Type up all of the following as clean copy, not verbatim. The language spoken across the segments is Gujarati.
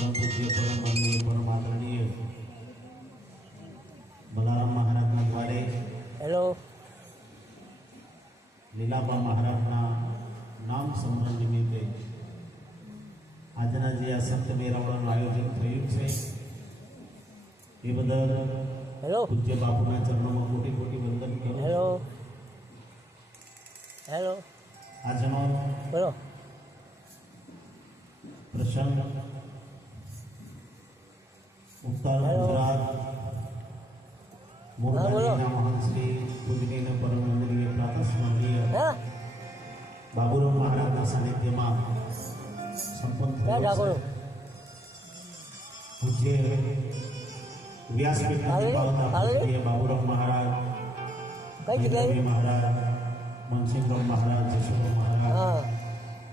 परम पूज्य परम माननीय परम आदरणीय बलाराम महाराजना द्वारे हेलो લીલાબા મહારાજના નામ સ્મરણ નિમિત્તે આજના જે આ સંત મેળાવડાનું આયોજન થયું છે એ બદલ हेलो પૂજ્ય બાપુના ચરણોમાં કોટી કોટી વંદન કરું हेलो हेलो આજનો बोलो પ્રસંગ ઉત્તર હેલો. ગુજરાત બોલો. મોરબીના મહાન શ્રી પૂજનીય પરમ વંદનીય પ્રાતસ્મરણીય हाँ બાબુરાવ મહારાજના સાનિધ્યમાં સંપન્ન क्या થયો डाको છે. પૂજ્ય વ્યાસપીઠના આવે? દીપાવતા આવે? પૂજનીય બાબુરાવ મહારાજ, कई जगह મહેન્દ્રભાઈ મહારાજ, મનસિંહરાવ મહારાજ, જશોરાવ મહારાજ, हाँ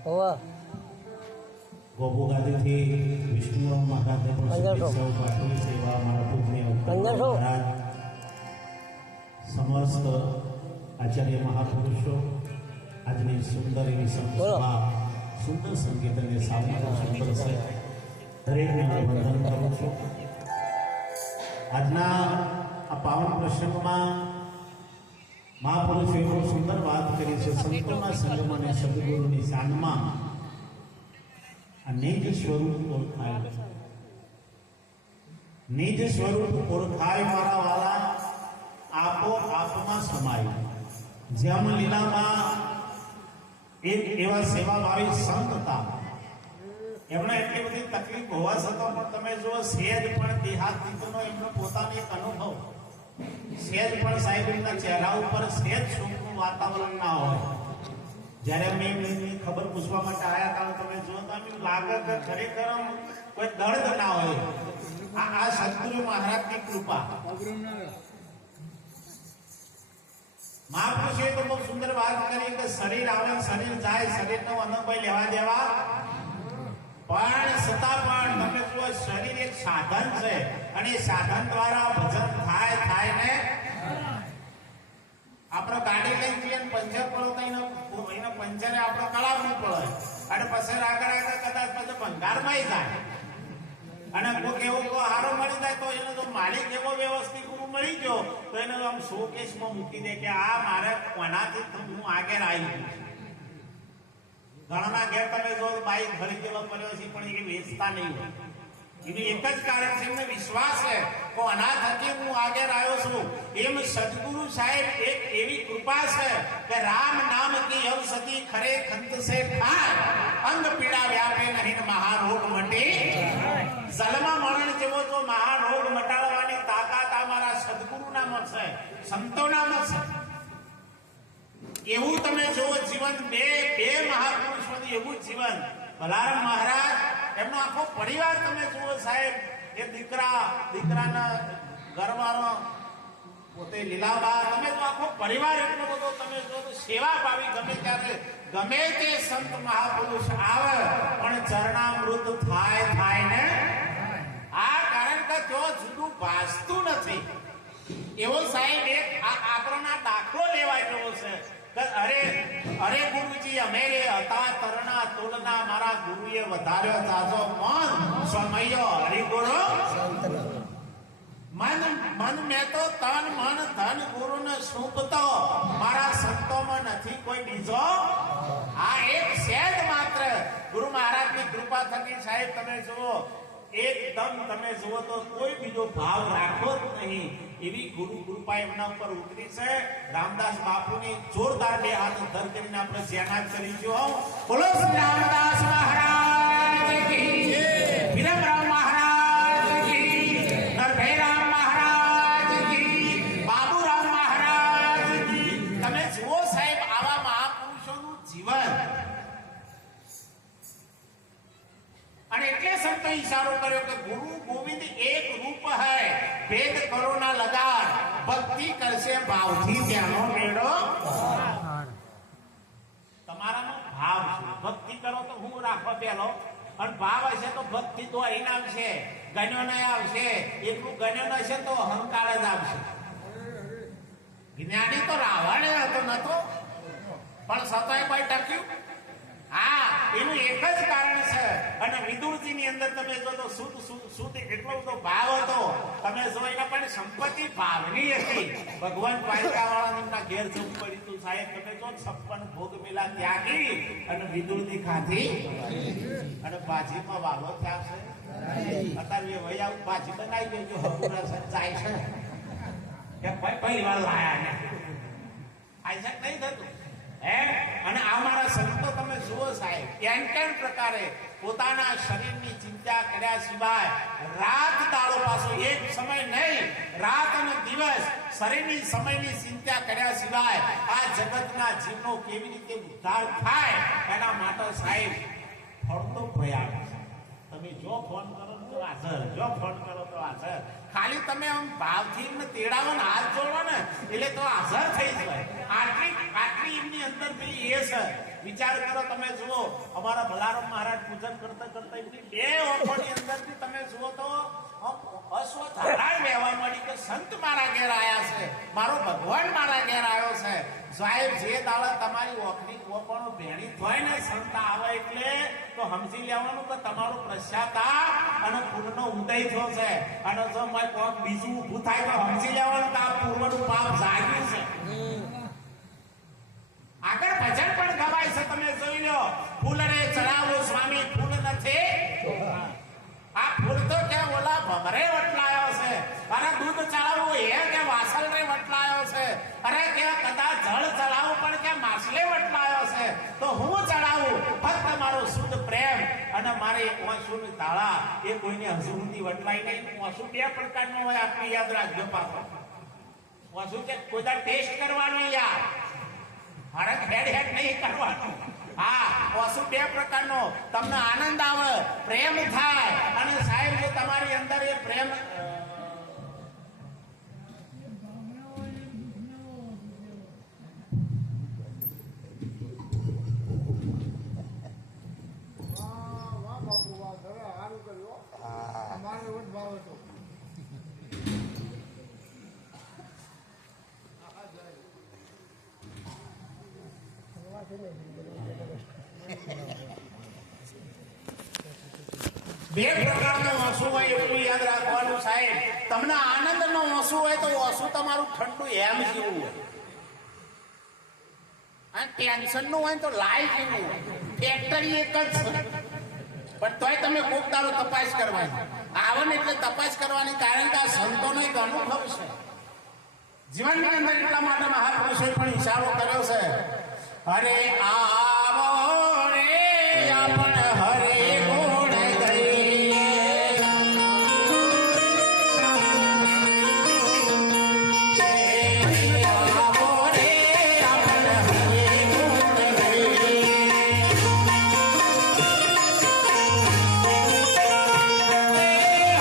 हुआ ગોપુગાદીથી વિષ્ણુરાવ મહારાજને પણ 1500. શુભેચ્છાઓ પાઠવી છે. એવા અમારા પૂજનીય ઉત્તમ 1500. મહારાજ, સમસ્ત આચાર્ય મહાપુરુષો, આજની સુંદર એવી સંતસભા, સુંદર સંગીત અને સામૂહિક સુંદર છે. દરેકને હું વંદન કરું છું. આજના આ પાવન પ્રસંગમાં મહાપુરુષોએ બહુ સુંદર વાત કરી છે. સંતોના સંગમ અને સદગુરુની શાનમાં આ નિજ સ્વરૂપ ઓળખાય. નિજ સ્વરૂપ ઓળખાય મારા વાલા, આપો આપમાં સમાય. જેમ લીલામાં એક એવા સેવાભાવી સંત હતા. એમણે એટલી બધી તકલીફ હોવા છતાં પણ તમે જો સહેજ પણ દેહાતીતનો એમનો પોતાનો એક અનુભવ, સહેજ પણ સાહેબ એમના ચહેરા ઉપર સહેજ સુખનું વાતાવરણ ના હોય. જ્યારે મેં એમની ખબર પૂછવા માટે આવ્યા હતા, તમે જો તો એમ લાગે કે ખરેખર કોઈ દર્દ ના હોય. આ સદગુરુ મહારાજની કૃપા. મહાપુરુષોએ તો બહુ સુંદર વાત કરી કે શરીર આવે શરીર જાય, શરીરનો અનુભવ લેવા દેવા, પણ છતાં પણ તમે જુઓ શરીર એક સાધન છે અને એ સાધન દ્વારા ભજન થાય ને આપણો ગાડી લઈ જઈએ પંચર પડો તો એનો પંચરે આપણો કળાવવું પડે અને પછી આગળ કદાચ પછી ભંગારમાં જાય અને કોઈક એવો હારો મળી જાય તો એનો જો માલિક એવો વ્યવસ્થિત ગુરુ મળી ગયો તો એને આમ શોકેસમાં મૂકી દે કે આ મારે કોનાથી હું આગળ આવી. ઘણા ઘેર તમે જો બાઈક ઘડી ગયેલો કર્યો છે પણ એ વેચતા નહીં હોય. એનું એક જ કારણ છે, એમને વિશ્વાસ છે કે આના થકી હું આગળ આવ્યો છું. એમ સદગુરુ સાહેબ એક એવી કૃપા છે કે રામ નામ કી ઔષધિ ખરે ખંત સે ખાય, અંગ પીડા વ્યાપે નહીં મહારોગ મટે. જલમાં મરણ જેવો જો મહારોગ મટાડવાની તાકાત અમારા સદગુરુનામાં છે, સંતોનામાં છે. એવું તમે જુઓ જીવન બે મહાપુરુષોનું એવું જીવન. બલારામ મહારાજ એમનો આખો પરિવાર તમે જુઓ સાહેબ, એ દીકરાના ઘરવાળો પોતે લીલાબા, તમે જો આખો પરિવાર એટલો બધો તમે જો સેવા ભાવી. ગમે ત્યારે ગમે તે સંત મહાપુરુષ આવે પણ ચરણામૃત થાય ને. આ કારણ કે જો જુદું ભાસતું નથી. એવો સાહેબ એક આપણો દાખલો લેવા જેવો છે. અરે ગુરુજી અમે રે હતા તરણા તોડના, મારા ગુરુએ વધાર્યો જાજો મન સમયો હરિગુરુ મન મેં તો તન મન ધન ગુરુને સૂંપતો, મારા સંતોમાં નથી કોઈ બીજો. આ એક સહેજ માત્ર ગુરુ મહારાજની કૃપા થકી સાહેબ તમે જુઓ એકદમ તમે જુઓ તો કોઈ બીજો ભાવ રાખો જ નહીં એવી ગુરુ કૃપા એમના ઉપર ઉતરી છે. રામદાસ બાપુની જોરદાર બે હાથ ધર કરીને આપણે ધ્યાન કરીશું. બોલો શ્રી રામદાસ મહારાજ કી જય, વિરમરાવ મહારાજ કી, નરભૈરામ મહારાજ કી, બાબુરાવ મહારાજ કી. તમે જુઓ સાહેબ આવા મહાપુરુષોનું જીવન. અને એટલે સંતો ઈશારો કર્યો કે ગુરુ ગોવિંદ એક રૂપ હૈ, ભેદ કરો ના લગાર, ભક્તિ કરશે ભાવથી ત્યાંનો મેળો. તમારામાં ભાવ છે, ભક્તિ કરો તો હું રાખવા પેલો, અને ભાવ હશે તો ભક્તિ તો અહીં આવશે, ગણ્યો નહીં આવશે. એટલું ગણ્યો નશે તો અહંકાર જ આવશે. જ્ઞાની તો રાવણ હતો નતો, પણ સતાય કોઈ ટક્યું. હા, એનું એક જ કારણ છે. અને વિદુરજીની અંદર તમે જો તો શુદ્ધ એટલો બધો ભાવ હતો. તમે જો એના પણ સંપત્તિ ભાવની હતી. ભગવાન પાલિકાવાળાને એમના ઘેર જવું પડ્યું હતું. સાહેબ તમે જો 56 ભોગ મેલા ત્યાગી અને વિદુરજી ખાધી અને ભાજીમાં વાલો થયા છે. અત્યારે એ વયા ભાજી બનાવી દેજો હપુરા જાય છે કે ભાઈ પહેલી વાર લાયા ને આયસા નહીં થતું હે. અને આ મારા સંતો તમે જુઓ સાહેબ કેન પ્રકારે પોતાના શરીરની ચિંતા કર્યા સિવાય રાત દાડો પાછો એક સમય નહીં રાત અને દિવસ શરીરની સમયની ચિંતા કર્યા સિવાય આ જગતના જીવનો કેવી રીતે ઉદ્ધાર થાય એના માટે સાહેબ ફળતો પ્રયાસ. તમે જો ફોન કરો તો હાજર, જો ફોન કરો તો હાજર. ખાલી તમે આમ ભાવથી એમને તેડાવો ને હાથ જોડો ને એટલે તો હાજર થઈ જાય. આટલી એમની અંદર પેલી એ છે. વિચાર કરો તમે જુઓ અમારા ભલારામ મહારાજ પૂજન કરતા કરતા એમની 2 ઓઠોની અંદરથી તમે જુઓ તો અશ્વધારાય રહેવા મળી કે સંત મારા ઘેર આવ્યા છે, મારો ભગવાન મારા ઘેર આવ્યો છે. સાહેબ જે દાડા તમારી ઓખની ઓપણો ભેણી થાય ને સંત આવે એટલે તો સમજી લેવાનું કે તમારો પશ્ચાતાપ અને પૂર્વનો ઉદય થયો છે. અને જો કોઈ બીજું ઊભું થાય તો સમજી લેવાનું કે આ પૂર્વનું પાપ જાગ્યું છે. આગળ ભજન પણ ગવાય છે. તમે જોઈ લો ફૂલ રે ચડાવો સ્વામી ફૂલ નથી. આ ફૂલ તો કે ઓલા ભમરે વટલાયો છે. અને દૂધ ચડાવવું એ કે વાસલ રે વટલાયો છે. અરે કે કદાચ જળ ચડાવવું પણ કે માછલે વટલાયો છે. તો હું ચડાવું ફક્ત મારો શુદ્ધ પ્રેમ અને મારે ઓસુની તાળા એ કોઈને હજુ સુધી વટલાય નહીં. ઓસુ 2 પ્રકારનો હોય આપણે યાદ રાખજો. પાછો ઓસુ કે કોઈ ટેસ્ટ કરવાનો યાર હરક હેડ નહીં કરવાનું. હા ઓસુ 2 પ્રકારનો. તમને આનંદ આવે, પ્રેમ થાય અને સાહેબ જે તમારી અંદર એ પ્રેમ બે પ્રકારનો આંસુ હોય એટલું યાદ રાખવાનું સાહેબ. તમને આનંદનો આંસુ હોય તો આંસુ તમારું ઠંડુ એમ જેવું હોય. અને ટેન્શન નું હોય તો લાઈ જેવું હોય. ફેક્ટરી એક જ છે પણ તોય તમે કોક દાડો તપાસ કરવાની આવે ને એટલે તપાસ કરવાની. કારણ કે આ સંતોનો એક અનુભવ છે જીવનની અંદર. એટલા માટે મહાપુરુષોએ પણ ઈશારો કર્યો છે. અરે આવો રે આપણ હરે ગુણ ગઈએ. આવો રે આપણ હરે ગુણ ગઈએ.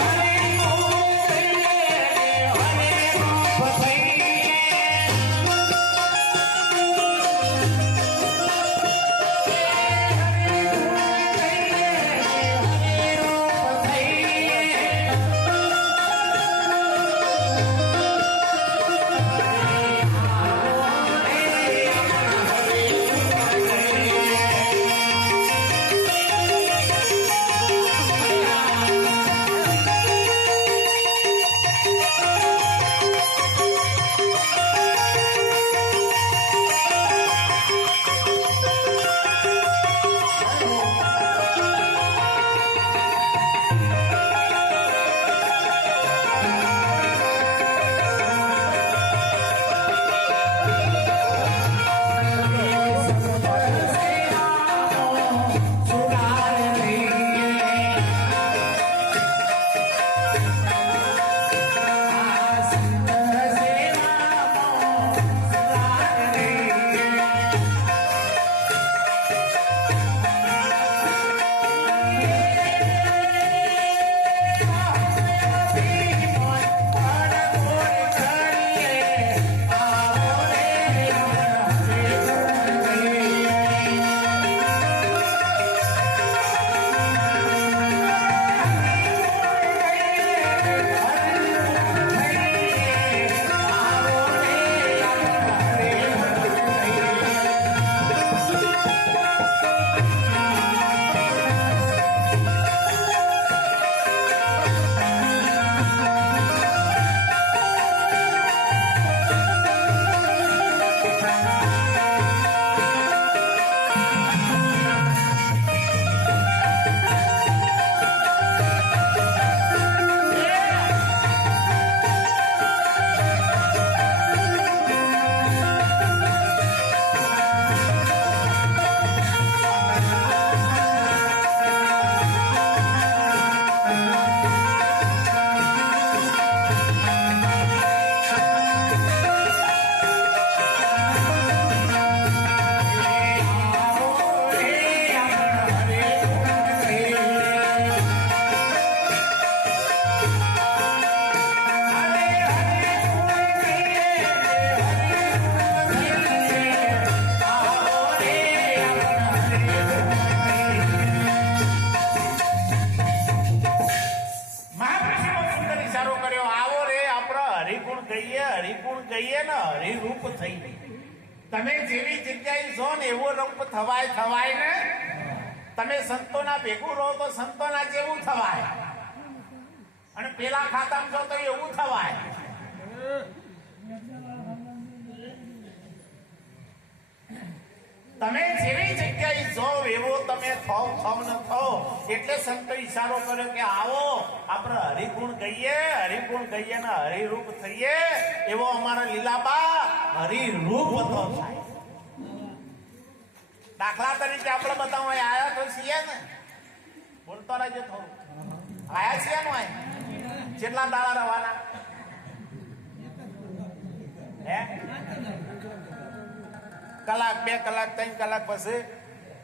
હરે ગઈએ ને હરિરૂપ થઈ તમે જેવી જગ્યાએ જો ને એવો રૂપ થવાય ને તમે સંતોના ભેગું રહો તો સંતોના જેવું થવાય અને પેલા ખાતામાં જો તો એવું થવાય. તમે જેવી જગ્યાએ જો એવો તમે થવ ન થો એટલે સંતો ઈશારો કર્યો કે આવો આપણે હરિગુણ ગઈએ ને હરિરૂપ થઈએ એવો અમારા લીલાબા હરિરૂપ હતો સાહેબ. દાખલા તરીકે આપણે બધા અહીં આયા તો છીએ ને બોલતો રહેજો થોડું આયા છીએ ને અહીં કેટલા દાડા રવાના હે કલાક 2 કલાક 3 કલાક પછી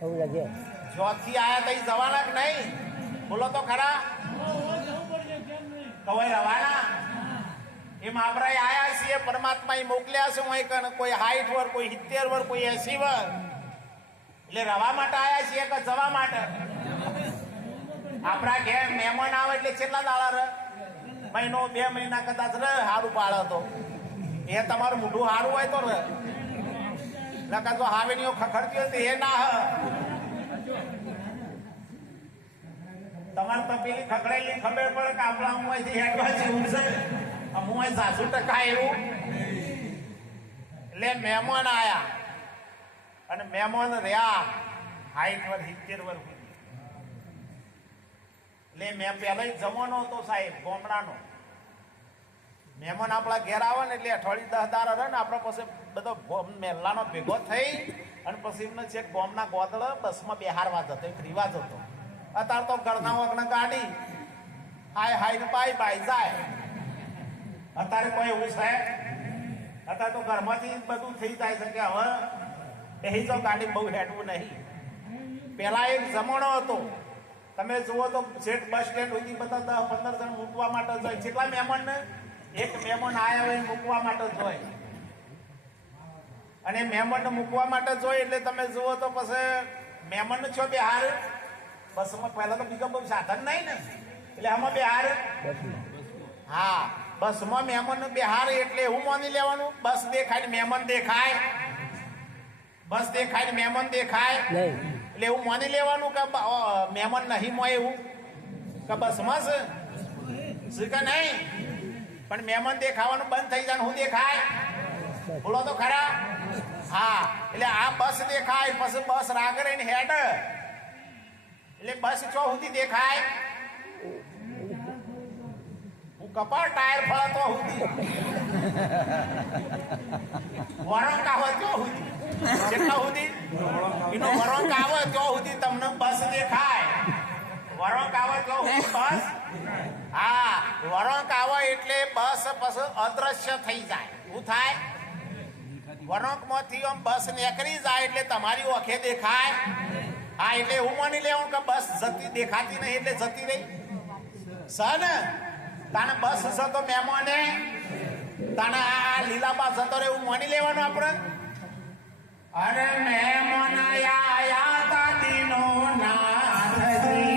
એવું લાગે જોથી આયા તઈ જવાના કે નહીં બોલો તો ખરા કવાય રવાના એમ આપણે આયા છીએ પરમાત્મા એ મોકલ્યા છે હું કોઈ 60 વર કોઈ 70 વર કોઈ 80 વર એટલે રવા માટે આયા છીએ કે જવા માટે આપણા ઘેર મહેમાન આવે એટલે કેટલા દાડા રહે મહિનો 2 મહિના કદાચ રહે સારું પાડે તો એ તમારું મોઢું સારું હોય તો રહે નકા તો હાવેનીઓ ખખડતી હોય તો એ ના હ તમારે તો પેલી ખખડેલી ખબર પડે કે આપણા હું અહીંથી હેડવા જેવું છે હું અહીં 60% એવું એટલે મહેમાન આયા અને મહેમાન રહ્યા 60 વર 70 વર એટલે મેં પહેલા જમવાનો હતો સાહેબ ગામડાનો મહેમાન આપણા ઘેર આવે ને એટલે અઠવાડિયે 10 દાડા રહે ને આપણે પછી બધો મહેલાનો ભેગો થઈ અને પછી એમને છે ગામના ગોદળ બસમાં બેહારવા જતો એક રિવાજ હતો. અત્યારે તો ઘરના વગણ ગાડી હાય ને બાય જાય. અત્યારે કોઈ એવું છે અત્યારે તો ઘરમાંથી બધું થઈ જાય છે કે હવે એ તો ગાડી બહુ હેડવું નહીં. પેલા એક જમાનો હતો તમે જુઓ તો સેટ બસ સ્ટેન્ડ સુધી બધા 10-15 જણ મૂકવા માટે જાય. કેટલા મહેમાન ને એક મહેમાન આયા હોય મૂકવા માટે જોય અને મહેમાન મૂકવા માટે જોઈ એટલે તમે જુઓ તો પછી મહેમાન છો બિહાર બસમાં પહેલા તો બીજા બહુ સાધન નહીં ને એટલે આમાં બિહાર હા બસમાં મહેમાન બિહાર એટલે એવું માની લેવાનું બસ દેખાય ને મહેમાન દેખાય બસ દેખાય ને મહેમાન દેખાય એટલે એવું માની લેવાનું કે મહેમાન નહીં મોય એવું કે બસમાં છે કે નહીં પણ મહેમાન દેખાવાનું બંધ થઈ જાય શું દેખાય બોલો તો ખરા હા એટલે આ બસ દેખાય પછી બસ રાગરે ને હેડ એટલે બસ ચો સુધી દેખાય હું કપાળ ટાયર ફળ તો સુધી વળંક આવે તો સુધી કેટલા સુધી એનો વળંક આવે તો સુધી તમને બસ દેખાય વળંક આવે તો બસ હા વળંક આવે એટલે બસ પછી અદ્રશ્ય થઈ જાય શું થાય વળંક માંથી આમ બસ નીકળી જાય એટલે તમારી ઓખે દેખાય હા એટલે હું માની લેવું કે બસ જતી દેખાતી નહીં એટલે જતી રહી સન તાને બસ જતો મહેમાને તાને આ લીલાબા જતો રે એવું માની લેવાનું આપણે અરે મહેમાન આયા તા દીનો નાથજી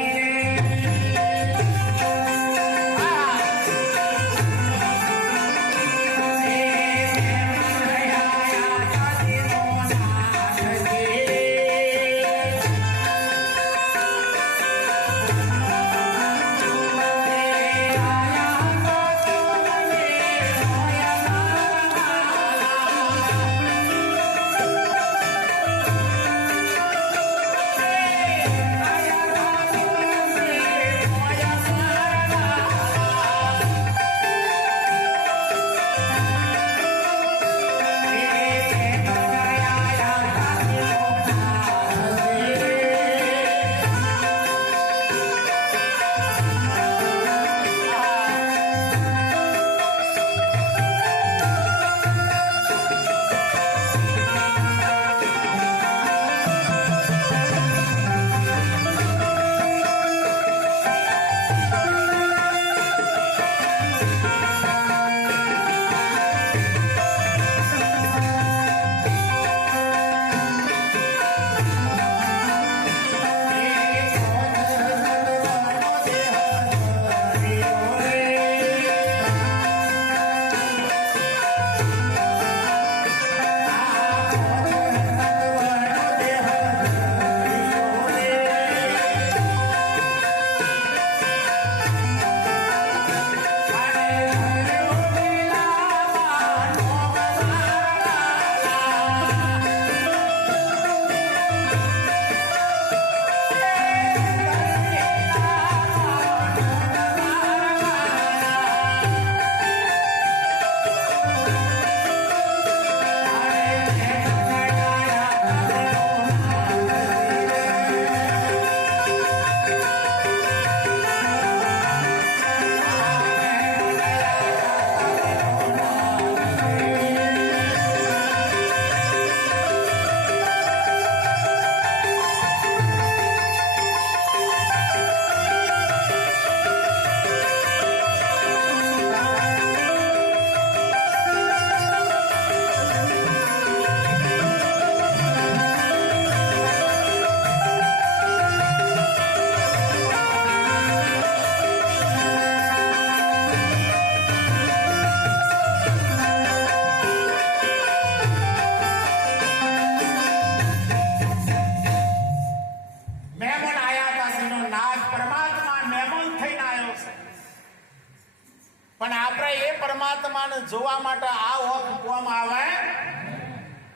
પરમાત્માને જોવા માટે આ ઓખ કોમ આવે.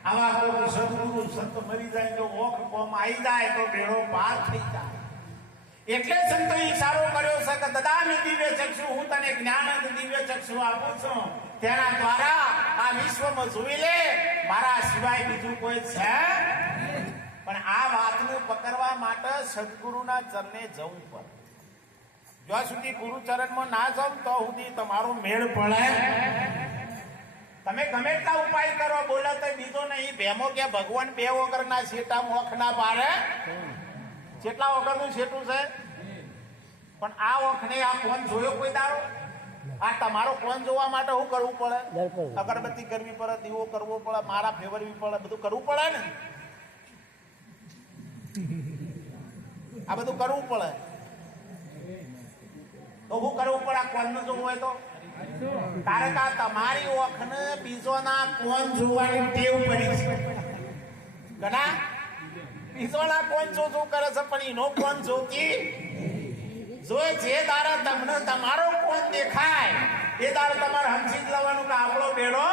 આવા કોઈ સદગુરુ સંત મરી જાય તો ઓખ કોમ આવી જાય તો બેડો પાર થઈ જાય. એટલે સંતો ઈશારો કર્યો છે કે દદામિ દિવ્ય ચક્ષુ, હું તને જ્ઞાન દિવ્ય ચક્ષુ આપું છું, તેના દ્વારા આ વિશ્વમાં જોઈ લે, મારા સિવાય બીજું કોઈ છે. પણ આ વાતને પકડવા માટે સદગુરુના ચરણે જવું પડે. જ્યાં સુધી ગુરુ ચરણમાં ના જાવ તો સુધી તમારો મેળ પડે. તમે ગમે એટલા ઉપાય કરો, બોલો તો બીજો નહીં. ભેમો કે ભગવાન બે વગરના શેટા મોખ ના પાડે. જેટલા વગરનું શેટું છે, પણ આ ઓખને આ ફોન જોયો કોઈ દારો? આ તમારો ફોન જોવા માટે શું કરવું પડે? અગરબત્તી કરવી પડે, દીવો કરવો પડે, મારા ફેવરવી પડે, બધું કરવું પડે ને. આ બધું કરવું પડે તો શું કરવું પડે? આ કોણ નું જોવું હોય તો? કારણ કે તમારી ઓખને બીજોના કોણ જોવાની ટેવ પડી છે. ઘણા બીજોના કોણ શું કરે છે, પણ એનો કોણ જોતી જો જે દારા તમને તમારો કોણ દેખાય એ દારા તમારે સમજી જ લેવાનું કે આપણો બેડો.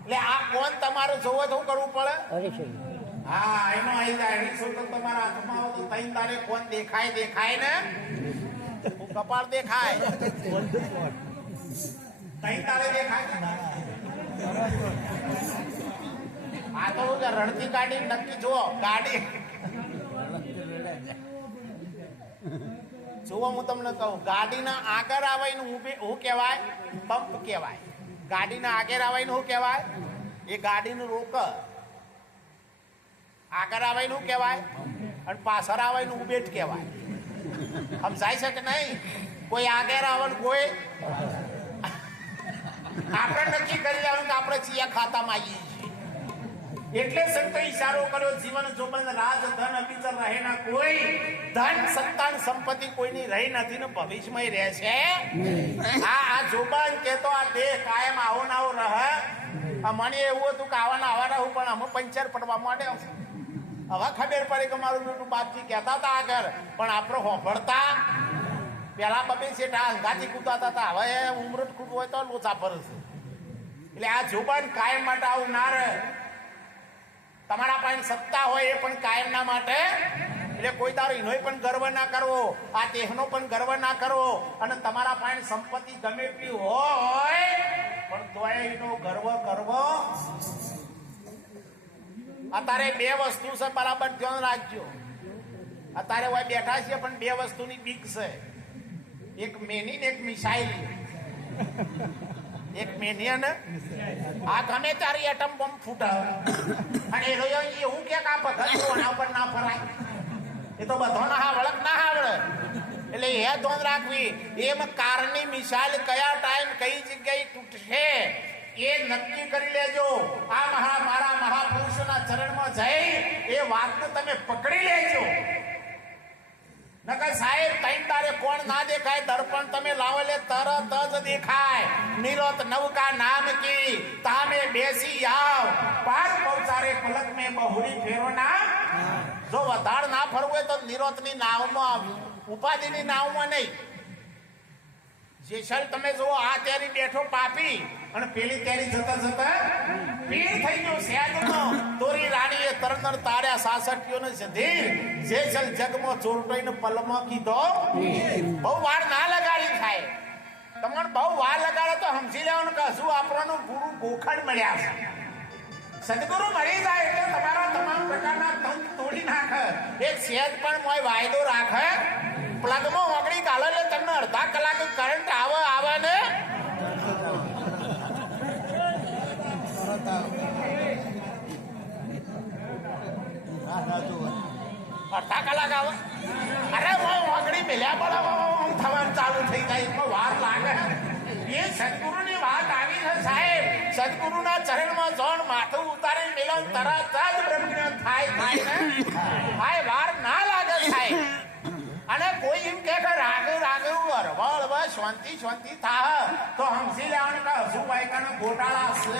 એટલે આ કોણ તમારો જોવો તો શું કરવું પડે? હા, એનો આવી જાય. અઢીસો તો તમારા હાથમાં આવો તો તઈ તારે કોણ દેખાય ને કપાળ દેખાય, તઈ તારે દેખાય. આ તો રણતી ગાડી નક્કી જુઓ. ગાડી જુઓ, હું તમને કહું, ગાડીના આગળ આવીને શું કહેવાય? પંપ કહેવાય. ગાડીના આગળ આવીને શું કહેવાય? એ ગાડીનું રોક. આગળ આવીને શું કહેવાય? અને પાછળ આવીને ઉભેટ કહેવાય. સમજાય છે કે નહીં? કોઈ આગળ આવે ને કોઈ આપણે નક્કી કરી લેવાનું કે આપણે ચિયા ખાતામાં આવીએ છીએ. એટલે સંતો ઈશારો કર્યો, જીવન જોબન રાજ ધન અભિચર રહે ના કોઈ. ધન સંતાન સંપત્તિ કોઈની રહી નથી ને ભવિષ્યમાં રહેશે. આ જોબન કેતો આ દેહ કાયમ આવો ના આવો રહે. મને એવું હતું કે આવા રહું, પણ અમે પંચર પડવા માંડે. હવે ખબર પડી કે મારું બેટું બાપજી કહેતા હતા આગળ, પણ આપણે હોભળતા. પેલા બબે શેઠા અંગાથી કૂદાતા હતા, હવે ઉમરટ કૂદ હોય તો લોચા ભરે છે. એટલે આ જોબન કાયમ માટે આવું ના રહે. તમારા પાસે સત્તા હોય એ પણ કાયમના માટે. એટલે કોઈ દારો એનો પણ ગર્વ ના કરવો, આ દેહનો પણ ગર્વ ના કરવો. અને તમારા પાસે સંપત્તિ ગમે એટલી હોય પણ તોય એનો ગર્વ કરવો. અત્યારે બે વસ્તુ છે, બરાબર ધ્યાન રાખજો. અત્યારે હોય બેઠા છીએ પણ બે વસ્તુની બીક છે. એક મેની ને એક મિસાઇલ. એક મેની અને આ ગમે ત્યારે એટમ બોમ્બ ફૂટે અને એવું કે આ બધા એના ઉપર ના ફરાય. એ તો બધાના હાવળક ના હાવળે. એટલે એ ધોન રાખવી. એમ કારની મિસાઇલ કયા ટાઈમ કઈ જગ્યાએ તૂટશે એ નક્કી કરી લેજો. આ મારા મહાપુરુષોના ચરણમાં જઈ એ વાતને તમે પકડી લેજો. નકર સાહેબ તૈન તારે કોણ ના દેખાય, દર્પણ તમે લાવો લે તરત જ દેખાય. નિરત નૌકા નામ કી તામે બેસી આવ, પાર પહોંચારે પલક મેં બહુરી ફેરો ના. જો વધાર ના ફરવું હોય તો નિરતની નાવમાં આવ્યું, ઉપાધિની નાવમાં નહીં. જેસલ તમે જુઓ, આ ત્યારી બેઠો પાપી અને પેલી ત્યારી જતા જતા પીર થઈ ગયો. સેજનો તોરી રાણીએ તરનર તાર્યા 66 ને સધીર. જેસલ જગમાં ચોરટોઈને પલમાં કીધો. બહુ વાર ના લગાડી થાય. તમને બહુ વાર લગાડે તો સમજી લેવાનું કે હજુ આપણો ગુરુ ગોખડ મળ્યા છે. સદગુરુ મળી જાય એટલે તમારા તમામ પ્રકારના તંત્ર તોડી નાખે. એક સેજ પણ મોય વાયદો રાખે. પ્લગમાં ઓગળી ગાલે એટલે તમને અડધા કલાક કરંટ આવે ને અડધા કલાક આવે. અરે ઓગળી મેલ્યા બરાબર થવાનું ચાલુ થઈ જાય, વાર લાગે. એ સદગુરુની વાત આવી છે સાહેબ. સદગુરુના ચરણમાં જોણ માથું ઉતારી મેલો તરત જ બ્રહ્મજ્ઞાન થાય ને. વાર ના લાગે સાહેબ. અને કોઈ એમ કે રાગુ અરવળ શાંતિ થા તો સમજી લેવાનું કે હજુ વાયકાનો ગોટાળા છે.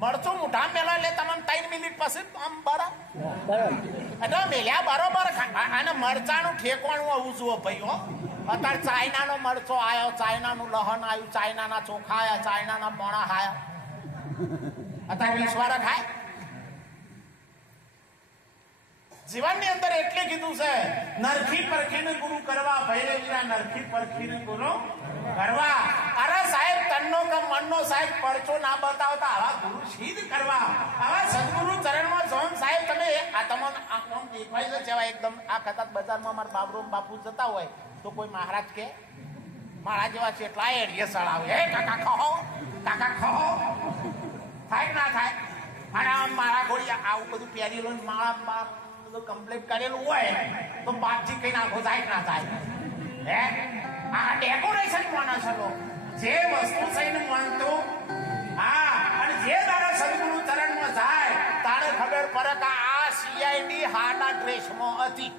મરચું મુઠા મેલા એટલે તમને 3 મિનિટ પછી આમ બરાબર એટલે મેલ્યા બરોબર. અને મરચાનું ઠેકવાનું આવું જુઓ ભાઈ. અત્યારે ચાઇનાનો મરચો આવ્યો, ચાઇનાનું લહણ આવ્યું, ચાઇનાના ચોખા આવ્યા, ચાઇનાના મોણા આવ્યા. અત્યારે વિશ્વારા ખાય. જીવનની અંદર એટલે કીધું છે નરખી પરખીને ગુરુ કરવા, ભૈરે વીરા નરખી પરખીને ગુરુ કરવા. અરે સાહેબ તનનો કે મનનો સાહેબ પરચો ના બતાવતા આવા ગુરુ સિદ્ધ કરવા, આવા સદગુરુ ચરણમાં જોન સાહેબ તમે આ તમને આ કોમ દેખાય છે જેવા એકદમ આ કદાચ બજારમાં મારા બાબરો બાપુ જતા હોય તો કોઈ મહારાજ કે મારા જેવા છે એટલા એડીએ સળાવે, હે કાકા ખહો, કાકા ખહો, થાય ના થાય. અને આમ મારા ઘોડિયા આવું બધું પહેરેલું માળા કમ્પ્લીટ કરેલું હોય તો બાપજી કઈ નાખો થાય ના થાય. હે આ ડેકોરેશન માણસ હતો જે વસ્તુ થઈને માનતું. હા અને જે તારા સદગુરુ ચરણમાં જાય તારે ખબર પડે કે આ સીઆઈડી હાડા ડ્રેસમાં હતી.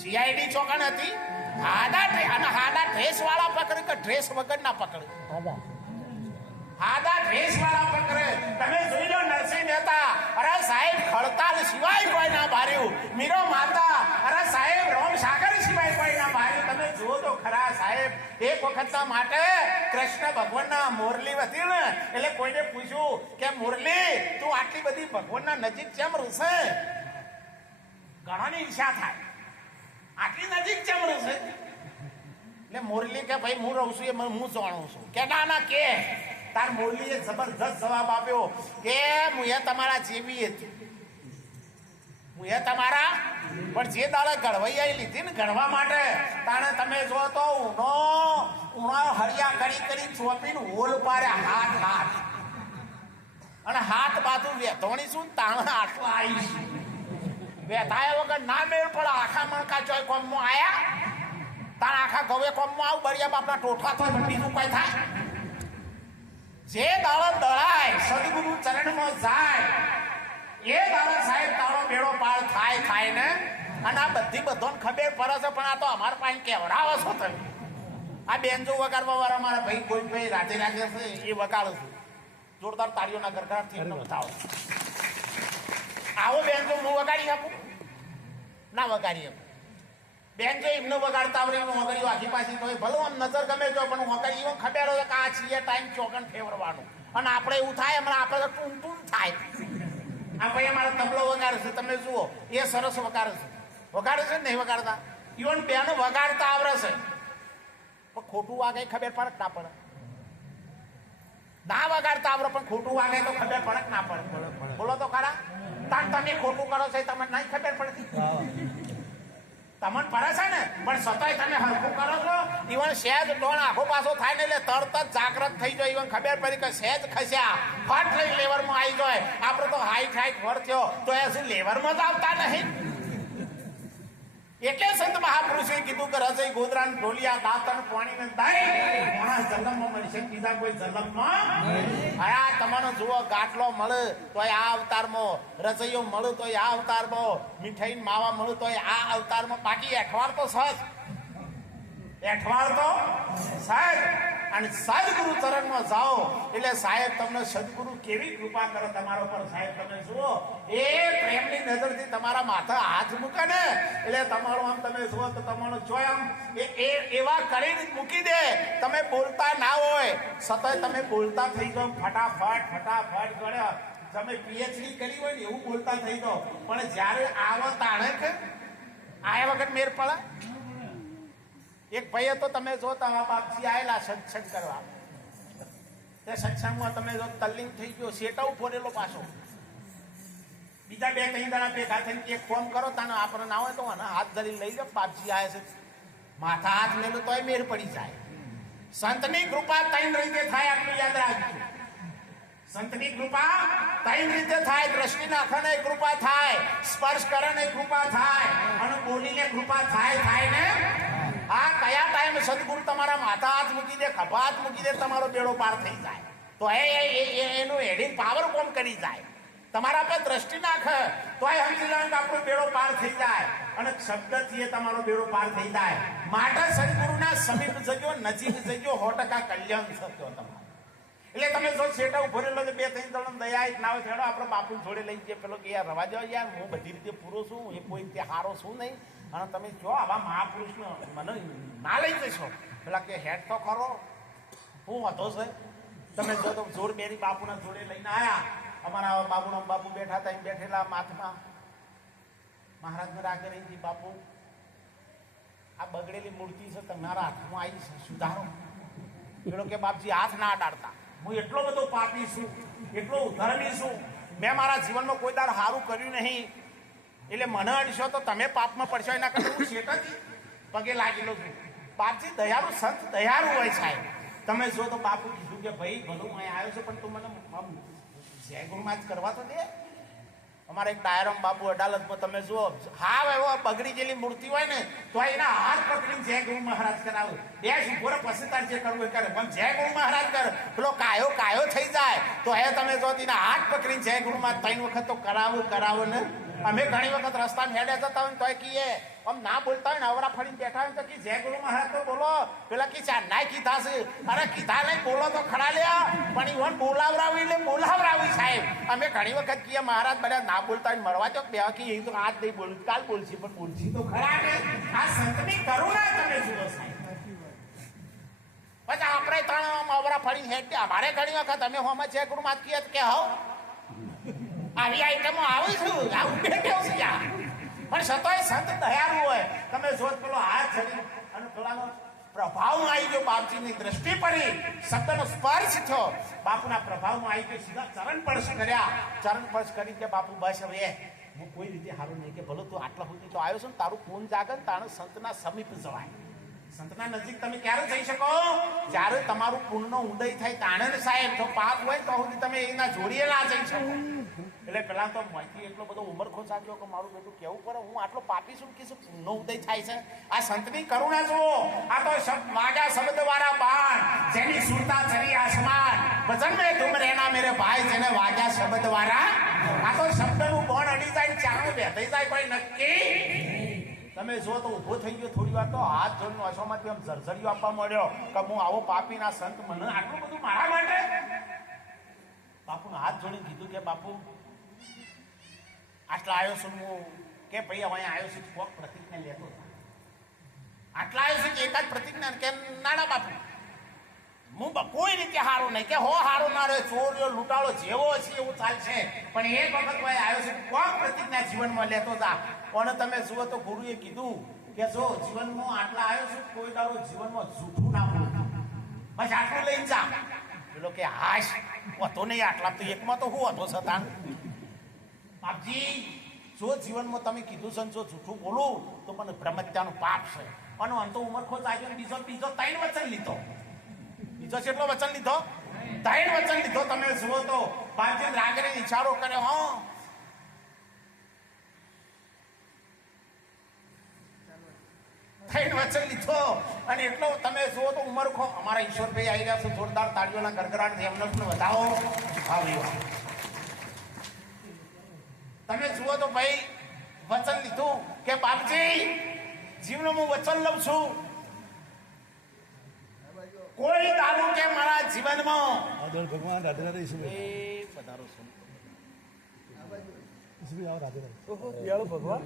સીઆઈડી ચોકન હતી હાડા ડ્રેસ, અને હાડા ડ્રેસ વાળા પકડે કે ડ્રેસ વગર ના પકડે? હાડા ડ્રેસ વાળા પકડે. તમે જોઈ લો નરસિંહ મહેતા, અરે સાહેબ ખડતાલ સિવાય કોઈ ના ભાર્યું. મીરો માતા, અરે સાહેબ રોમ સાગર સિવાય કોઈ ના ભાર્યું. તમે જુઓ તો ખરા સાહેબ. એક વખતના માટે કૃષ્ણ ભગવાનના મોરલી હતી ને એટલે કોઈને પૂછ્યું કે મુરલી તું આટલી બધી ભગવાનના નજીક કેમ રૂસે? ઘણાની ઈચ્છા થાય આટલી નજીક કેમ રૂસે? એટલે મુરલી કે ભાઈ હું રહું છું એ હું જાણું છું. કે ના ના કે તાર મુરલીએ જબરદસ્ત જવાબ આપ્યો કે હું એ તમારા જેવી હતી, હું એ તમારા, પણ જે દાડે ઘડવૈયા લીધી ને ઘડવા માટે તાણે તમે જો તો ઉનો હળિયા કરી કરી ચોપીને હોલ પાડ્યા હાથ હાથ, અને હાથ બાજુ વેતોણી છું તાણે આટલા આવીશ. વેતાયા વગર ના મેળ પડે. આખા મણકા ચોય કોમમાં આયા તાણ આખા ગવે કોમમાં આવું બળિયા બાપના ટોઠા થાય પણ બીજું કઈ થાય? જે દાડો દળાય સદગુરુ ચરણમાં જાય એ દાડો સાહેબ તારો બેડો પાર થાય થાય ને. અને આ બધી બધોને ખબર પડે છે પણ આ તો અમારા પાસે કેવડાવો છો તમે. આ બેન્જો વગાડવા વાળા મારા ભાઈ કોઈ ભાઈ રાધે રાધે છે એ વગાડો છું. જોરદાર તાળીઓના ગરગડાટથી એમને બતાવો. આવો બેન્જો હું વગાડી આપું? ના વગાડી આપું. બેન્જો એમને વગાડતા આવડે એનું વગાડ્યું આખી પાછી તો ભલે આમ નજર ગમે તો પણ વગાડી એવું ખબર હોય કે આ છીએ ટાઈમ ચોકન ફેરવવાનું. અને આપણે એવું થાય હમણાં આપણે તો ટૂન ટૂન થાય. આ ભાઈ અમારો તબલો વગાડે છે તમે જુઓ એ સરસ વગાડે છે. વગાડે છે ને નહીં વગાડતા? ઇવન બેનો વગાડતા આવડે છે પણ ખોટું વાગે ખબર પડે ના પડે? ના વગાડતા આવડે પણ ખોટું વાગે તો ખબર પડે ના પડે? બોલો તો ખરા. તાર તમે ખોટું કરો છો તમને નહીં ખબર પડતી? તમને પડે છે ને પણ છતાંય તમે હરખું કરો છો. ઇવન સહેજ ટોન આખો પાછો થાય ને એટલે તરત જ જાગૃત થઈ જાય. ઇવન ખબર પડી કે સહેજ ખસ્યા ફટ લઈ લેવરમાં આવી જાય. આપણે તો હાઈટ હાઈટ વર થયો તો એ શું લેવરમાં જ આવતા નહીં? એટલે સંત મહાપુરુષે કીધું કે રજય ગોદરાન ઢોલિયા દાંતણ પાણીને દાય માણસ જન્મમાં મળશે બીજા કોઈ જન્મમાં. આ તમારો જુઓ ગાટલો મળે તો આ અવતારમાં, રજૈયો મળે તો આ અવતારમાં, મીઠાઈ માવા મળે તો આ અવતારમાં. બાકી એઠવાડ તો સજ, એઠવાડ તો સજ. અને સદગુરુ ચરણમાં જાઓ એટલે સાહેબ તમને સદગુરુ કેવી કૃપા કરે તમારા ઉપર સાહેબ. તમે જુઓ એ પ્રેમની નજરથી તમારા માથા હાથ મૂકે ને એટલે તમારો આમ તમે જુઓ તો તમારો જોય આમ એવા કરીને મૂકી દે. તમે બોલતા ના હોય છતાંય તમે બોલતા થઈ જાઓ ફટાફટ ફટાફટ ગણ્યા. તમે પીએચડી કરી હોય ને એવું બોલતા થઈ જાઓ. પણ જયારે આવો તાણે કે આયા વગર મેર પડે. એક ભાઈ તો તમે જો તમારા બાપજી આવેલા સત્સંગ કરવા, તે સત્સંગમાં તમે જો તલ્લીન થઈ ગયો શેટાઉ ફોડેલો પાછો. બીજા બે ત્રણ જણા ભેગા થઈને એક ફોન કરો તને આપણે ના હોય તો હાથ ધરી લઈ જાઓ બાપજી આવે છે. માથા હાથ મેલું તોય મેર પડી જાય. સંતની કૃપા ત્રણ રીતે થાય આટલું યાદ રાખજો. સંતની કૃપા ત્રણ રીતે થાય. દ્રષ્ટિ નાખને કૃપા થાય, સ્પર્શ કરને કૃપા થાય, અને બોલીને કૃપા થાય ને. આ કયા ટાઈમે સદગુરુ તમારા માથા હાથ મૂકી દે, ખભા હાથ મૂકી દે, તમારો બેડો પાર થઈ જાય તો એનું હેડિંગ પાવર કોમ કરી જાય. તમારા પર દ્રષ્ટિ નાખે તો સમજી લો કે આપણો બેડો પાર થઈ જાય. અને શબ્દથી એ તમારો બેડો પાર થઈ જાય. માટે સદગુરુના સમીપ જજો, નજીક જજો, 100% કલ્યાણ થતો તમારે. એટલે તમે જો શેટા ઉભો રહેલો બે ત્રણ જણ દયા એક ના હોય છેડો આપણે બાપુ જોડે લઈ જઈએ. પેલો કે યાર રવા જાવ યાર, હું બધી રીતે પૂરો છું, એ કોઈ રીતે હારો છું નહીં, અને તમે જો આવા મહાપુરુષને મને ના લઈ જશો પેલા કે હેડ તો ખરો હું હતો છે તમે જો તો જોર બેરી બાપુના જોડે લઈને આયા અમારા બાબુનો બાપુ બેઠા હતા બેઠેલા માથમાં મહારાજને રાગે રહી બાપુ આ બગડેલી મૂર્તિ છે તમારા હાથમાં આવી છે સુધારો પેલો કે બાપજી હાથ ના અડાડતા હું એટલો બધો પાપી છું એટલો ઉધર્મી છું મેં મારા જીવનમાં કોઈ દાર સારું કર્યું નહીં એટલે મને અડશો તો તમે પાપમાં પડશો એના કરતા હું શેઠથી પગે લાગેલો છું બાપજી દયાળુ સંત દયાળુ હોય સાહેબ તમે જો તો બાપુ કીધું કે ભાઈ ભલું અહીં આવ્યો છે પણ તું મને જય ગુરુમાં જ કરવા તો દે અમારે એક ડાયરામ બાપુ અડાલતમાં તમે જુઓ હાવ એવો બગડી ગયેલી મૂર્તિ હોય ને તો એના હાથ પકડીને જય ગુરુ મહારાજ કરાવે બે ઉભો પછી તાર જે કરવું એ કરે પણ જય ગુરુ મહારાજ કરે પેલો કાયો થઈ જાય તો એ તમે જો તેના હાથ પકડીને જય ગુરુ મહારાજ 3 વખત તો કરાવો ને અમે ઘણી વખત રસ્તામાં હેડ્યા જતા હોય ને તોય કહીએ આમ ના બોલતા હોય ને અવરા ફરીને બેઠા હોય તો કે જય ગુરુ મહારાજ તો બોલો પેલા કી ચાર ના કીધા છે અરે કીધા નહીં બોલો તો ખરા લ્યા પણ ઈવન બોલાવરાવી એટલે બોલાવરાવી સાહેબ અમે ઘણી વખત કહીએ મહારાજ બધા ના બોલતા હોય મળવા તો બે કે એ તો આજ નહીં બોલું કાલ બોલશી પણ બોલશી તો ખરા ને આ સંતની કરુણા તમે જુઓ સાહેબ પછી આપણે 3 અવરા ફરીને હેડ અમારે ઘણી વખત અમે હોમાં જય ગુરુ મહારાજ કહીએ કે હો આવી આઈટમો આવી છું આવું બેઠો છે પણ છતાંય સંત દયાળુ હોય તમે જો પેલો હાથ ચડી અને પેલાનો પ્રભાવમાં આવી ગયો બાપજીની દ્રષ્ટિ પડી શબ્દનો સ્પર્શ થયો બાપુના પ્રભાવમાં આવી ગયો સીધા ચરણ સ્પર્શ કર્યા ચરણ સ્પર્શ કરી કે બાપુ બસ હવે હું કોઈ રીતે હારું નહીં કે ભલો તું આટલા સુધી તો આવ્યો છો ને તારું ખૂન જાગે ને તારું સંતના સમીપ જવાય સંતના નજીક તમે ક્યારે જઈ શકો જ્યારે તમારું પૂર્ણનો ઉદય થાય તાણે સાહેબ જો પાપ હોય તો સુધી તમે એના જોડીએ ના જઈ શકો એટલે પેલા તો માહિતી એટલો બધો ઉમરખો સાચ્યો કે મારું બેટું કેવું પડે હું આટલો પાપી છું કે શું પૂર્ણનો ઉદય થાય છે આ સંતની કરુણા જુઓ આ તો વાગા શબ્દ વાળા બાણ જેની સુરતા ચરી આસમાન વચન મેં તુમ રહેના મેરે ભાઈ જેને વાગ્યા શબ્દ વાળા આ તો શબ્દનું બોણ અડી જાય ચારણું બેઠાઈ જાય કોઈ નક્કી તમે જો તો ઊભો થઈ ગયો થોડી વાર તો હાથ જોડીને અસોમાંથી આમ ઝરઝરિયો આપવા મળ્યો કે હું આવો પાપીના સંત મને આટલું બધું મારા માટે બાપુને હાથ જોડીને કીધું કે બાપુ આટલા આવ્યો છું હું કે ભાઈ હવે આવ્યો છું કોક પ્રતિજ્ઞા લેતો આટલા આવ્યો છું કે એક જ પ્રતિજ્ઞા કે નાના બાપુ હું કોઈ રીતે હારું નહીં કે હો હારું ના રહે ચોરીઓ લૂંટાળો જેવો છે એવું ચાલશે પણ એક વખત ભાઈ આવ્યો છે કોક પ્રતિજ્ઞા જીવનમાં લેતો જા પણ તમે જુઓ તો ગુરુએ કીધું કે જો જીવનમાં આટલા આવ્યો છું કોઈ દાડો જીવનમાં જૂઠું ના બોલતા બસ આટલું લઈને જા પેલો કે હાશ હતો નહીં આટલા તો એકમાં તો હું હતો છતાં બાપજી જો જીવનમાં તમે કીધું છે જો જૂઠું બોલું તો મને બ્રહ્મત્યાનું પાપ છે અને અંતો ઉમરખો આવ્યો બીજો 3 વચન લીધો બીજો કેટલો વચન લીધો 3 વચન લીધો તમે જુઓ તો બાપજી રાગને ઈશારો કર્યો હા વચન લીધો અને એટલો તમે જુઓ તો ઉમરખો અમારા ઈશ્વરભાઈ આવી રહ્યા છે જોરદાર તાળીઓના ગરગડાટથી એમને વધાવો તમે જુઓ તો ભાઈ વચન લીધું કે બાપજી જીવનું હું વચન લઉં છું કોઈ દારૂ કે મારા જીવનમાં ભગવાન રાધે રાધે પધારો ભગવાન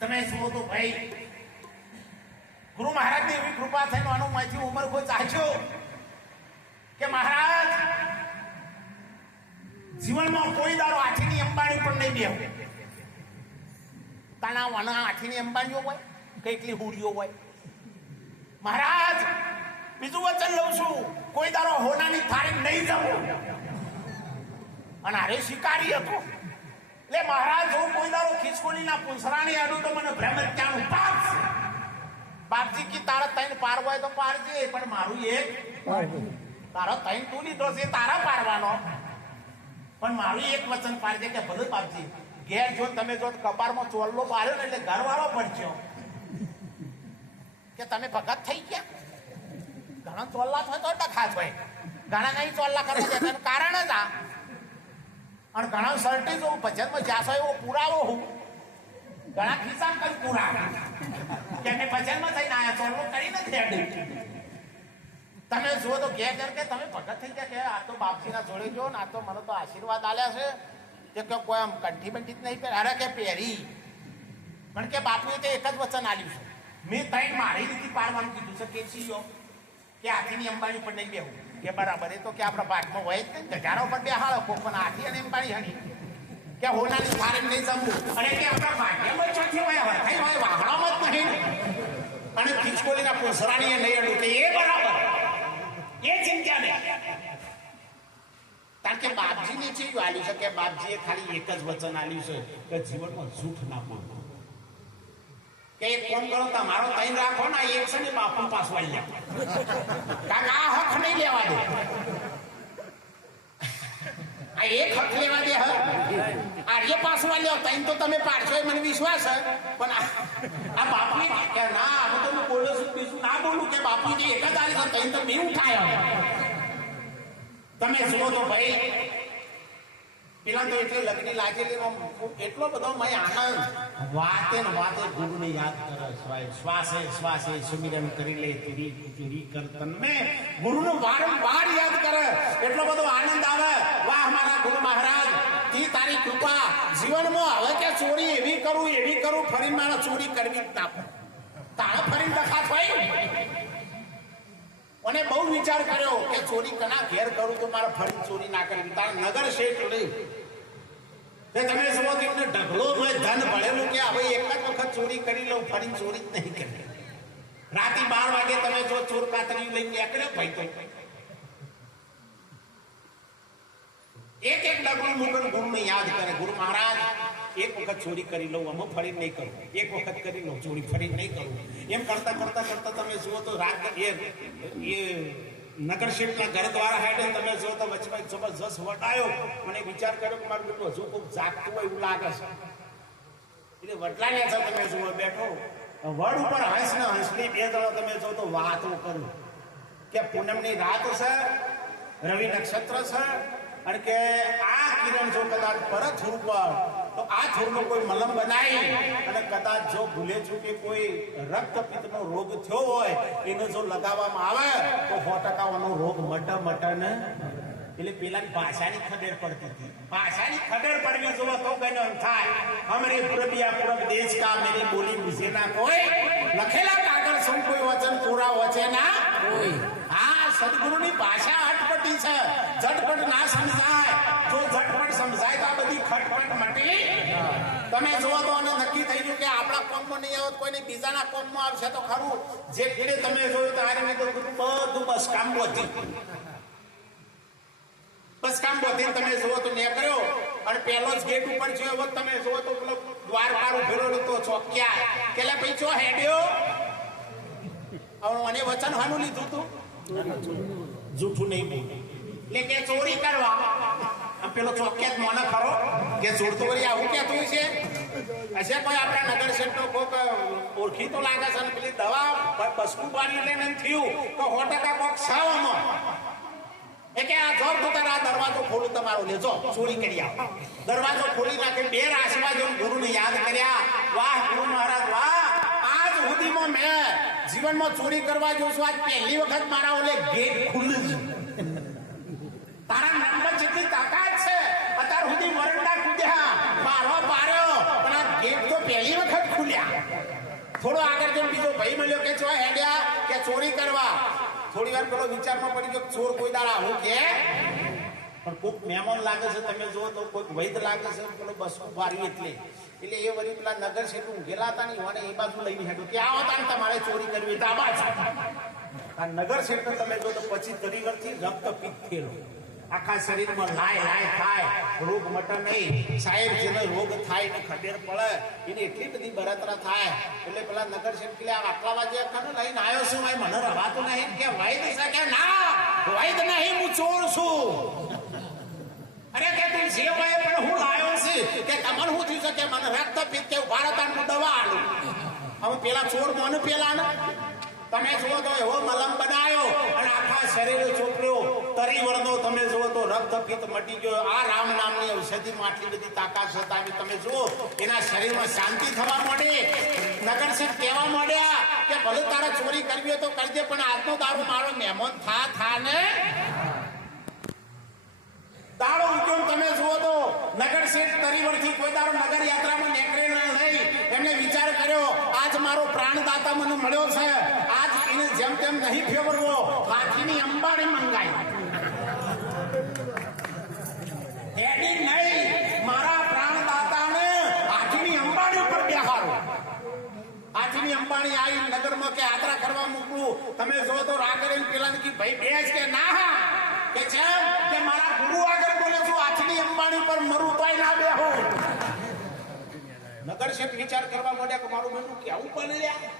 તમે જુઓ તો ભાઈ ગુરુ મહારાજની એવી કૃપા થઈને આનો માંથી ઉમર કોઈ ચાચ્યો કે મહારાજ જીવનમાં કોઈ દાડો આઠીની અંબાણી પણ નહીં બેહું તાના વાના આઠીની અંબાણીઓ હોય કેટલી હુડીઓ હોય મહારાજ બીજું વચન લઉં છું કોઈ દાડો હોનાની થાળી નહીં જવું અને હારે શિકારી હતો એટલે મહારાજ હું કોઈ દાડો ખીચકોલીના પૂંછરાની આડું તો મને બ્રહ્મત્યાનું પાપ છે બાપજી કી તારા 3 પારવો હોય તો પારજે પણ મારું એક તારો 3 તું લીધો છે તારા પારવાનો પણ મારું એક વચન પારજે કે ભલે બાપજી ઘેર જો તમે જો કપારમાં ચોલ્લો પાડ્યો ને એટલે ઘરવાળો પડજો કે તમે ભગત થઈ ગયા ઘણા ચોલ્લા થાય તો ડખા થાય ઘણા નહીં ચોલ્લા કરવા દેતા કારણ જ આ અને ઘણા સર્ટી જો ભજનમાં જાશો એવો પુરાવો હું ઘણા ખિસ્સા કઈ પુરા કે મેં ભજનમાં થઈને આયા ચોલ્લો કરી નથી તમે જુઓ તો ઘેર ઘેર કે તમે ભગત થઈ ગયા કે આ તો બાપજીના જોડે જો ને આ તો મને તો આશીર્વાદ આલ્યા છે કે કોઈ આમ કંઠી બંઠી જ નહીં પહેરી અરે કે પહેરી પણ કે બાપુએ તો એક જ વચન આલ્યું છે મેં તઈ મારી રીતે પાડવાનું કીધું છે કે સીઓ કે હાથીની અંબાણી ઉપર નહીં બેહું કે બરાબર એ તો કે આપણા ભાગમાં હોય જ ને ગજારા ઉપર બેહાડો કોક પણ હાથી અને અંબાણી હણી કે હોનાની ફારે નહીં જમવું અને કે આપણા ભાગ્યમાં ચોથી હોય હરખાઈ હોય વાહણામાં જ નહીં અને ખીચકોલીના પૂંછરાણીએ નહીં અડું કે એ બરાબર એ ચિંતા નહીં કારણ કે બાપજીને ચેવું આલ્યું છે કે બાપજીએ ખાલી એક જ વચન આલ્યું છે કે જીવનમાં જૂઠ ના બોલવું કે એક કોમ કરો તમારો તૈન રાખો ને એક છે ને બાપુ પાછું આવી જાય કારણ આ હક નહીં લેવા દે આ એક હક લેવા દે આર્ય પાછું આવી લ્યો તૈન તો તમે પાડશો એ મને વિશ્વાસ છે પણ આ બાપુ કે ના હું તો બોલું છું બીજું ના બોલું કે બાપુજી એક જ આલી તૈન તો બી ઉઠાયો તમે જુઓ તો ભાઈ પેલા તો એટલે લગ્ન લાગેલી એટલો બધો મય આનંદ વાતે ને વાતે ગુરુને યાદ કરે શ્વાસે શ્વાસે સુમિરન કરી લે તેરી કરતન મેં ગુરુને વારંવાર યાદ કરે એટલો બધો આનંદ આવે વાહ મારા ગુરુ મહારાજ તી તારી કૃપા જીવનમાં હવે કે ચોરી એવી કરું ફરીને મારા ચોરી કરવી જ ના પડે તાણે ફરીને દખા થઈ અને બહુ વિચાર કર્યો કે ચોરી કના ઘેર કરું તો મારે ફરી ચોરી ના કરવી તારા નગર શેઠ તમે જુઓ તેમને ઢગલો ધન ભળેલું કે હવે એક જ વખત ચોરી કરી લઉં ફરી ચોરી જ નહીં કરી રાતે 12 વાગે તમે જો ચોર કાતરી લઈને નીકળ્યો ભાઈ તો એક ડગલું મૂકન ગુરુને યાદ કરે ગુરુ મહારાજ એક વખત ચોરી કરી લઉં અમે ફરી નહીં કરું એક વખત કરી લઉં ચોરી ફરી નહીં કરું એમ કરતા કરતા તમે જુઓ તો રાત એ નગર શેઠના ઘર દ્વારા હેઠે તમે જો તો વચમાં જબરજસ્ત વટાયો મને વિચાર કર્યો કે મારું બેટું હજુ કોઈ જાગતું હોય એવું લાગે છે એટલે વટલાને છો તમે જુઓ બેઠો વડ ઉપર હંસ ને હંસની બે જણો તમે જો તો વાતો કરું કે પૂનમની રાત છે રવિ નક્ષત્ર છે અને કે આ કિરણ જો કદાચ પરત થૂર પર તો આ થૂરનો કોઈ મલમ બનાવી અને કદાચ જો ભૂલે ચૂકે કોઈ રક્તપિત્તનો રોગ થયો હોય એને જો લગાવવામાં આવે તો 100% રોગ મટે ને એટલે પેલાની ભાષાની ખબર પડતી હતી ભાષાની ખબર પડવી જો તો કઈ થાય હમરે પૂરબિયા પૂરબ દેશ કા મેરી બોલી મુझे ના કોઈ લખેલા કાગળ સૌ કોઈ વચન પૂરા વચે ના કોઈ હા સદગુરુની ભાષા અટપટી છે ઝટપટ ના સમજાય જો ઝટપટ સમજાય તો આ બધી ખટપટ મટી તમે જુઓ તો અને નક્કી થઈ ગયું કે આપણા કોમમાં નહીં આવત કોઈને બીજાના કોમમાં આવશે તો ખરું જે ઘરે તમે જોયું તો આરે મેં તો બધું બસ કામ બોધી તમે જુઓ તો નીકળ્યો અને પહેલો જ ગેટ ઉપર છે હવે તમે જુઓ તો પેલો દ્વાર પાર ઉભેલો તો ચોક્યા કેલા ભાઈ ચો હેડ્યો હવે મને વચન હાનું લીધું તું જૂઠું નહીં બોલ એટલે કે ચોરી કરવા પેલો ચોક્યાત મોને ખરો કે ચોરતો વળી આવું કહેતું છે હશે કોઈ આપણા નગર શેઠનો કોક ઓળખી તો લાગે છે પેલી દવા બસકું પાણી લઈને થયું તો 100% કોક સાવામાં એ કે આ જોર તો તારા દરવાજો ખોલું તમારો લેજો ચોરી કરી આવો દરવાજો ખોલી નાખે બે રાશિવાજો ગુરુને યાદ કર્યા વાહ ગુરુ મહારાજ વાહ આજ સુધીમાં મેં જીવનમાં ચોરી કરવા જો છું આજ પહેલી વખત મારા ઓલે ગેટ ખુલ્લું છે તારા નંબર જેટલી તાકાત છે અત્યાર સુધી વરંડા કૂદ્યા બારો પાર્યો પણ આ ગેટ તો પહેલી વખત ખુલ્યા થોડો આગળ જેમ બીજો ભાઈ મળ્યો કે છો હેડ્યા કે ચોરી કરવા થોડી વાર પેલો વિચારમાં પડી ગયો ચોર કોઈ દાડા હું કે પણ કોઈક મહેમાન લાગે છે તમે જુઓ તો કોઈક વૈદ લાગે છે પેલો બસ વારી એટલે એ વળી પેલા નગર શેઠ ઊંઘેલા હતા ને મને એ બાજુ લઈને હેઠું કે આવો તાને તમારે ચોરી કરવી તો આ બાજુ આ નગર શેઠ તમે જો તો પછી તરીવરથી રક્તપિત્ત થયેલો આખા શરીરમાં લાય થાય રોગ મટે નહીં સાહેબ જેને રોગ થાય ને ખડેર પડે એને એટલી બધી બળતરા થાય એટલે પેલા નગર શેઠ કે આટલા વાગે લઈને આવ્યો છું ભાઈ મને રવાતું નહીં કે વૈદ છે કે ના વૈદ નહીં હું ચોર છું અરે કે તું જે હોય પણ હું લાયો છું કે તમને શું થયું છે કે મને રક્તપિત્ત કે ભારતાનું દવા આલું હવે પેલા ચોર મને પેલા ને તમે જુઓ તો એવો મલમ બનાવ્યો અને આખા શરીરે ચોપડ્યો તરી વરનો તમે જુઓ તો રક્તપિત્ત મટી ગયો આ રામ નામની ઔષધિમાં આટલી બધી તાકાત છતાં તમે જુઓ એના શરીરમાં શાંતિ થવા માંડી નગર શેઠ કહેવા માંડ્યા કે ભલે તારે ચોરી કરવી હોય તો કરજે, પણ આજનો દાડો મારો મહેમાન થા ને. દાડો ઉઠ્યો તમે જુઓ તો નગર શેઠ તરીવરથી કોઈ દાડો નગર યાત્રામાં નીકળેલા નહીં. એમને વિચાર કર્યો આજ મારો પ્રાણદાતા મને મળ્યો છે, આજ એને જેમ તેમ નહીં ફેરવવો, હાથીની અંબાડી મંગાઈ. એડી નહીં, મારા પ્રાણદાતાને હાથીની અંબાડી ઉપર બેહારો. હાથીની અંબાણી આવી નગરમાં કે યાત્રા કરવા મોકલું. તમે જો તો રાગરે પેલા કે ભાઈ બેસ કે ના કે જેમ કે મારા ગુરુ આગળ બોલે છું, હાથીની અંબાણી પર મરું તોય ના બેહો. નગર શેઠ વિચાર કરવા માંડ્યા કે મારું બેટું કેવું બને લ્યા.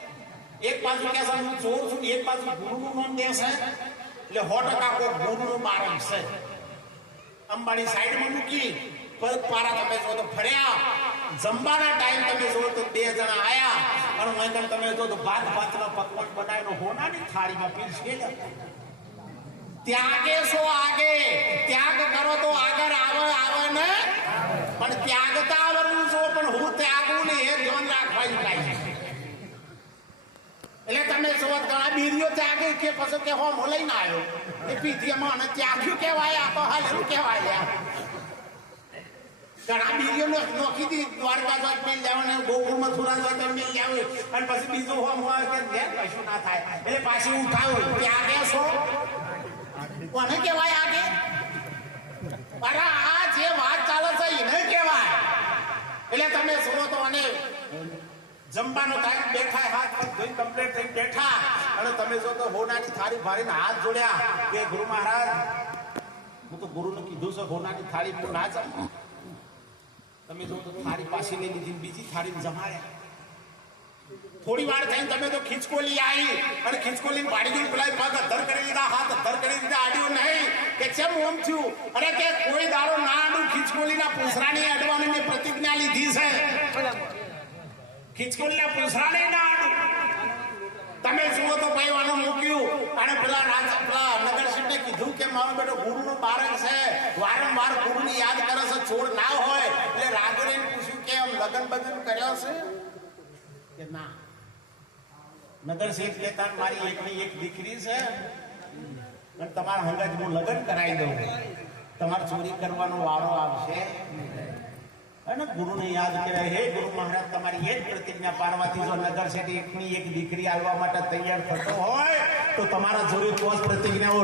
એક બાજુ કે હું ચોર છું, એક બાજુ ગુરુનું નામ દે છે, એટલે 100% કોઈ ગુરુનું બારણ છે. અંબાણી સાઈડમાં મૂકી પર પારા તમે જો તો ફર્યા. જમવાના ટાઈમ તમે જો તો 2 જણા આયા અને મહેમાન તમે જો તો ભાત ભાતના પકવાન બનાવીને હોનાની થાળીમાં પીરસે. ત્યાગે સો આગે, ત્યાગ કરો તો આગળ આવે ને, પણ ત્યાગતા આવડવું છો, પણ હું ત્યાગું ને એ ધ્યાન રાખવાનું કાંઈ. એટલે તમે જો ઘણા બીરીઓ ત્યાગે કે પછી કે હો લઈને આવ્યો એ પીધીમાં અને ત્યાગ્યું કહેવાય, આ તો હાલ શું કહેવાય. ઘણા બીરીઓ નોખી દી દ્વારકા જોત મેલ જવાને, ગોકુળ મથુરા જોત મેલ જાવ અને પછી બીજું હોમ હોય કે ઘેર કશું ના થાય એટલે પાછી ઉઠાવો. ત્યાગે છો કોને કહેવાય આગે? અરે આ જે વાત ચાલે છે એને કહેવાય. એટલે તમે સુરો તો અને જમવાનો ટાઈમ બેઠા, હાથ ધોઈ કમ્પ્લીટ થઈ બેઠા અને તમે જો તો હોનાની થાળી ભારીને હાથ જોડ્યા કે ગુરુ મહારાજ હું તો ગુરુને કીધું છે હોનાની થાળી હું ના જમું. તમે જો તો થાળી પાછી લઈ લીધી, બીજી થાળી જમાડ્યા. થોડી વાર થઈને તમે તો ખીચકોલી આવી અને ખીચકોલી પાડી દીધી, પેલા પગ અધર કરી દીધા, હાથ અધર કરી દીધા, આડ્યો નહીં કે કેમ ઓમ થયું. અરે કે કોઈ દાડો ના આડું, ખીચકોલીના પૂંછરાની અડવાની મેં પ્રતિજ્ઞા લીધી છે. ખીચકોલીના પૂંછરાને ના આડું. તમે જુઓ તો ભાઈ વાનું મૂક્યું અને પેલા નગર શેઠને કીધું કે મારો બેટો ગુરુનું બાળક છે, વારંવાર ગુરુને યાદ કરે છે, છોડ ના હોય. એટલે રાગરે પૂછ્યું કે આમ લગન બગન કર્યો છે કે ના. નગર શેઠ કહેતા મારી એકની એક દીકરી છે અને તમારા હંગાજ હું લગ્ન કરાવી દઉં, તમારે ચોરી કરવાનો વારો આવશે. અને ગુરુને યાદ કરે, હે ગુરુ મહારાજ તમારી એ જ પ્રતિજ્ઞા પાડવાથી જો નગર શેઠ એકની એક દીકરી આવવા માટે તૈયાર થતો હોય તો તમારા જોડે 5 પ્રતિજ્ઞાઓ